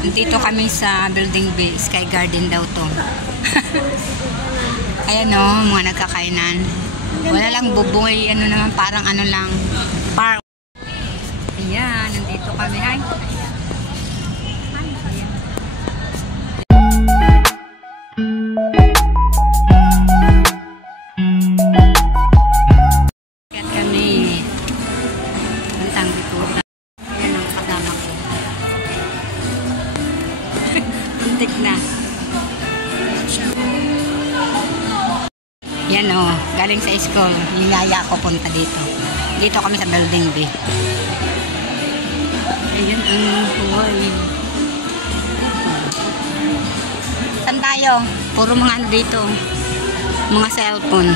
Nandito kami sa Building B, Sky Garden daw to. Ayan o, mga nagkakainan. Wala lang buboy, ano naman, parang ano lang, park. Ayan, nandito kami. Hi. Na. Yan o, galing sa school. Niyaya ako punta dito. Dito kami sa Building B. Ayan ang buhay. Saan tayo? Puro mga ano dito. Mga cellphone.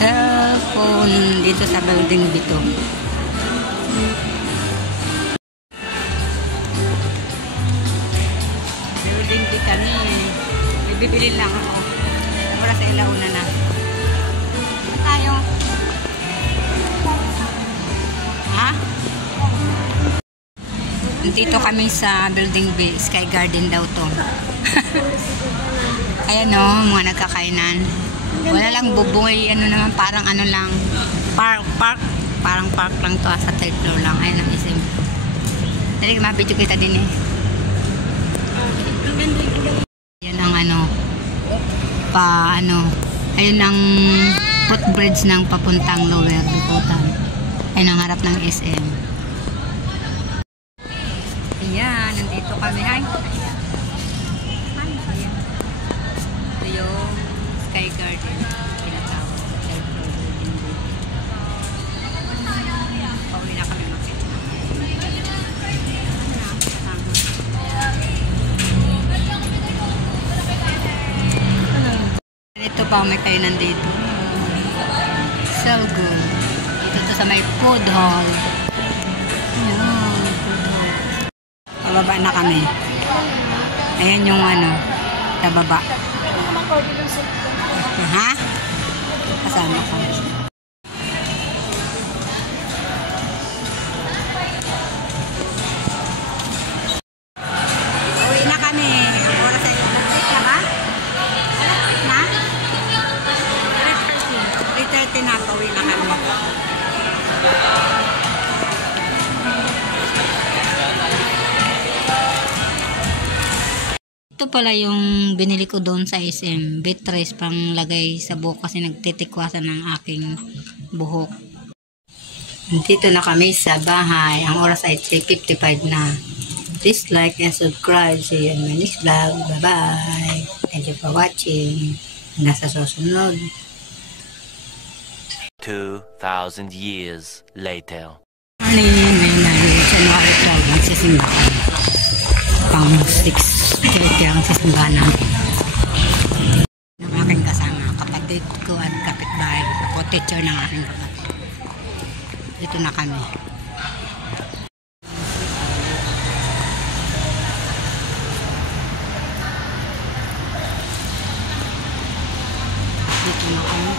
Cellphone dito sa Building B to. Hindi kami. Bibili lang ako. Para sa ilauna na. Tayo. Ha? Nandito kami sa Building B, Sky Garden daw to. Ayan o, mga nagkakainan. Wala lang buboy, ano naman, parang ano lang, park. Parang park lang to, sa third floor lang. Ayan ang isim. Dali, mabidyo kita din eh. Yan ang ayun ang footbridge ng papuntang Lower Bicutan. Ayun ang harap ng SM. Ayan, nandito kami. Hi. Ito yung Sky Garden. Pauwi na kami makita. Ito pa may kainan dito. So good. Dito to sa may food hall. Ayan, food hall. Pababa na kami. Ayan yung sa baba. Ha? Kasama ko. Uwi na kami. Ang oras ay tinatawin na kami. Ito pala yung binili ko doon sa SM. Beatrice pang lagay sa buhok kasi nagtitikwasan ng aking buhok. Dito na kami sa bahay. Ang oras ay 3:55 na. Please like and subscribe. See you in my next vlog. Bye-bye. Thank you for watching. Hanggang sa susunod. 2,000 years later. January 12 ang sisimbahan. Pang 6:30 ang sisimbahan ng aking kasama. Kapatid ko at kapitbahay. Ako teacher ng aking kapatid. Dito na kami. Dito na kami.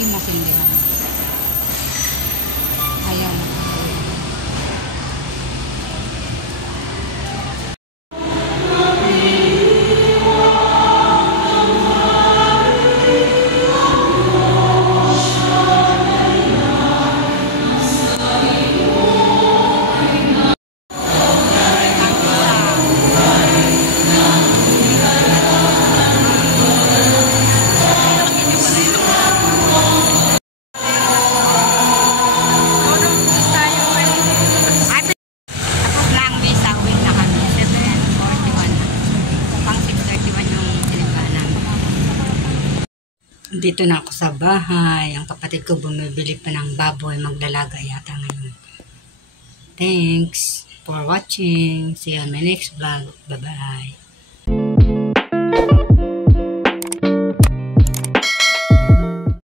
Hindi masindihan. Ayaw mo. Dito na ako sa bahay. Ang kapatid ko bumibili pa ng baboy. Maglalaga yata ngayon. Thanks for watching. See you on my next vlog. Bye-bye.